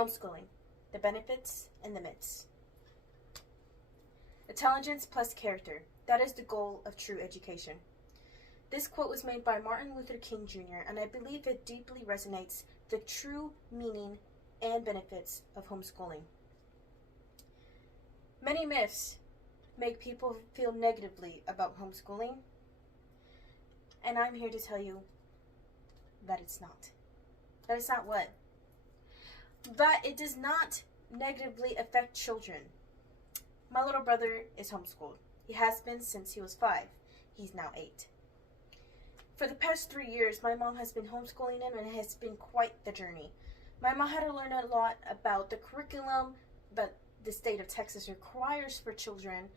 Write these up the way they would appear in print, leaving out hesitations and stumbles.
Homeschooling, the benefits and the myths. Intelligence plus character. That is the goal of true education. This quote was made by Martin Luther King Jr., and I believe it deeply resonates the true meaning and benefits of homeschooling. Many myths make people feel negatively about homeschooling, and I'm here to tell you that it's not. That it's not what? That it does not negatively affect children. My little brother is homeschooled. He has been since he was 5. He's now 8. For the past 3 years, my mom has been homeschooling him, and it has been quite the journey. My mom had to learn a lot about the curriculum that the state of Texas requires for children,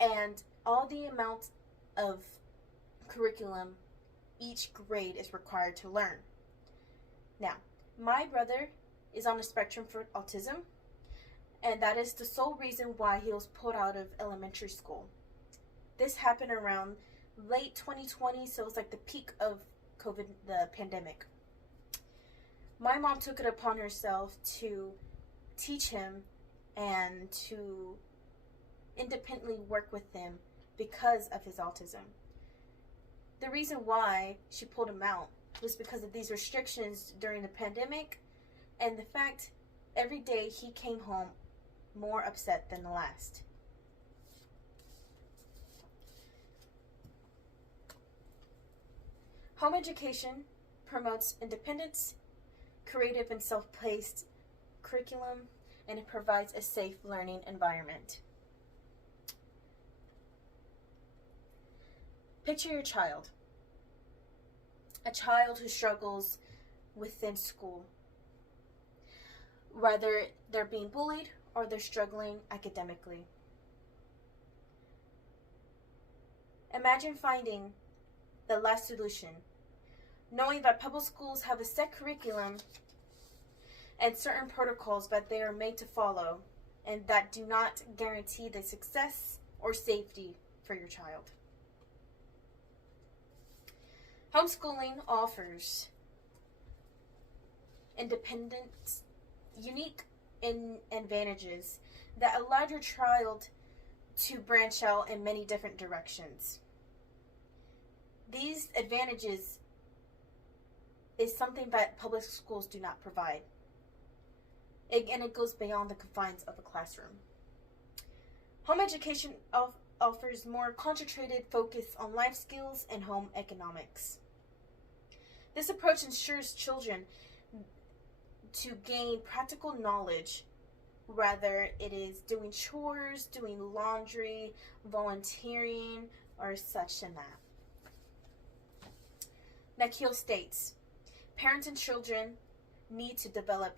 and all the amount of curriculum each grade is required to learn. Now, my brother is on the spectrum for autism, and that is the sole reason why he was pulled out of elementary school. This happened around late 2020, so it was like the peak of COVID, the pandemic. My mom took it upon herself to teach him and to independently work with him because of his autism. The reason why she pulled him out was because of these restrictions during the pandemic, and the fact every day he came home more upset than the last. Home education promotes independence, creative and self-paced curriculum, and it provides a safe learning environment. Picture your child. A child who struggles within school. Whether they're being bullied or they're struggling academically. Imagine finding the last solution, knowing that public schools have a set curriculum and certain protocols that they are made to follow, and that do not guarantee the success or safety for your child. Homeschooling offers independence, unique advantages that allow your child to branch out in many different directions. These advantages is something that public schools do not provide. And it goes beyond the confines of a classroom. Home education offers more concentrated focus on life skills and home economics. This approach ensures children to gain practical knowledge, whether it is doing chores, doing laundry, volunteering, or such and that. Nikhil states, parents and children need to develop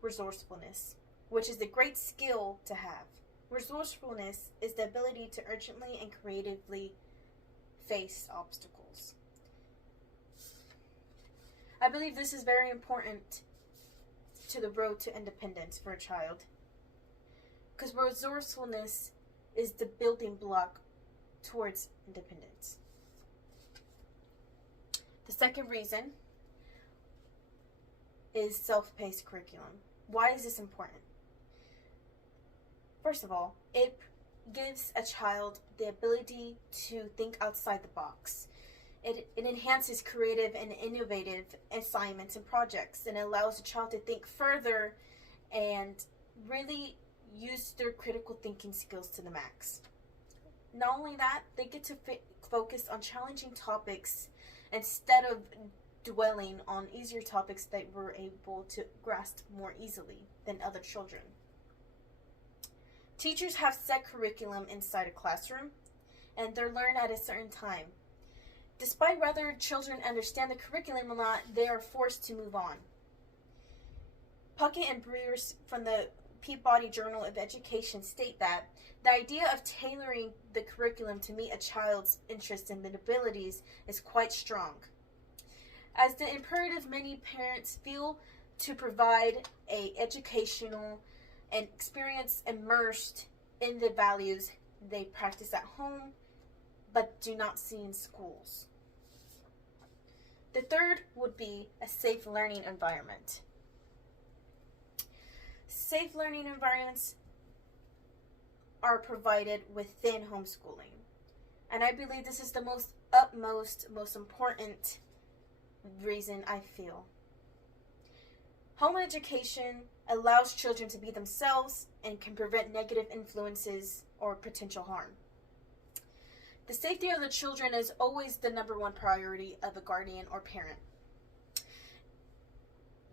resourcefulness, which is a great skill to have. Resourcefulness is the ability to urgently and creatively face obstacles. I believe this is very important to the road to independence for a child, because resourcefulness is the building block towards independence. The second reason is self-paced curriculum. Why is this important? First of all, it gives a child the ability to think outside the box. It enhances creative and innovative assignments and projects, and allows the child to think further and really use their critical thinking skills to the max. Not only that, they get to focus on challenging topics instead of dwelling on easier topics that we're able to grasp more easily than other children. Teachers have set curriculum inside a classroom, and they're learned at a certain time. Despite whether children understand the curriculum or not, they are forced to move on. Puckett and Breers from the Peabody Journal of Education state that the idea of tailoring the curriculum to meet a child's interests and abilities is quite strong, as the imperative many parents feel to provide a educational and experience immersed in the values they practice at home but do not see in schools. The third would be a safe learning environment. Safe learning environments are provided within homeschooling. And I believe this is the most important reason I feel. Home education allows children to be themselves and can prevent negative influences or potential harm. The safety of the children is always the number one priority of a guardian or parent.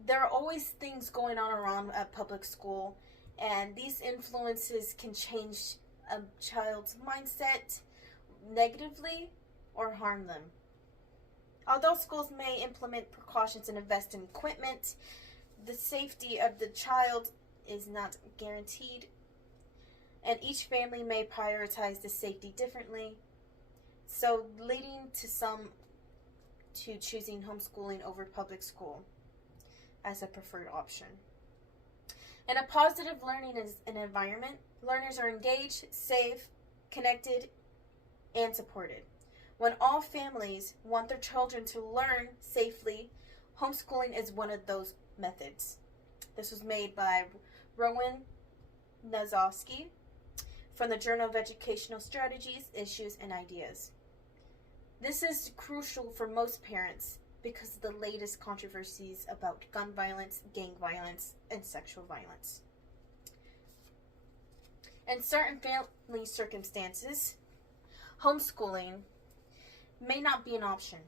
There are always things going on around at public school, and these influences can change a child's mindset negatively or harm them. Although schools may implement precautions and invest in equipment, the safety of the child is not guaranteed, and each family may prioritize the safety differently, so leading to some to choosing homeschooling over public school as a preferred option. In a positive learning environment, learners are engaged, safe, connected, and supported. When all families want their children to learn safely, homeschooling is one of those methods. This was made by Rowan Nazowski from the Journal of Educational Strategies, Issues, and Ideas. This is crucial for most parents because of the latest controversies about gun violence, gang violence, and sexual violence. In certain family circumstances, homeschooling may not be an option.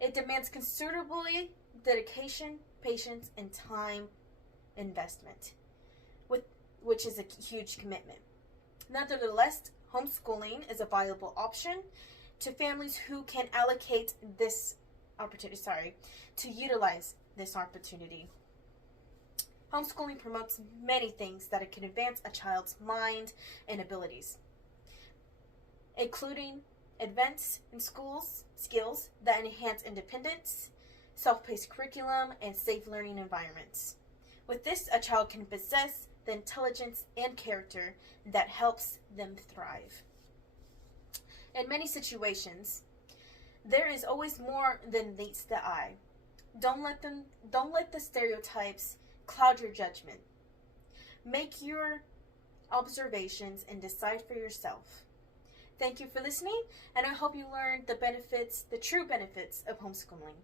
It demands considerable dedication, patience, and time investment, which is a huge commitment. Nevertheless, homeschooling is a viable option to families who can allocate this opportunity, to utilize this opportunity. Homeschooling promotes many things that it can advance a child's mind and abilities, including advance in skills that enhance independence, self-paced curriculum, and safe learning environments. With this, a child can possess the intelligence and character that helps them thrive. In many situations, there is always more than meets the eye. Don't let the stereotypes cloud your judgment. Make your observations and decide for yourself. Thank you for listening, and I hope you learned the true benefits of homeschooling.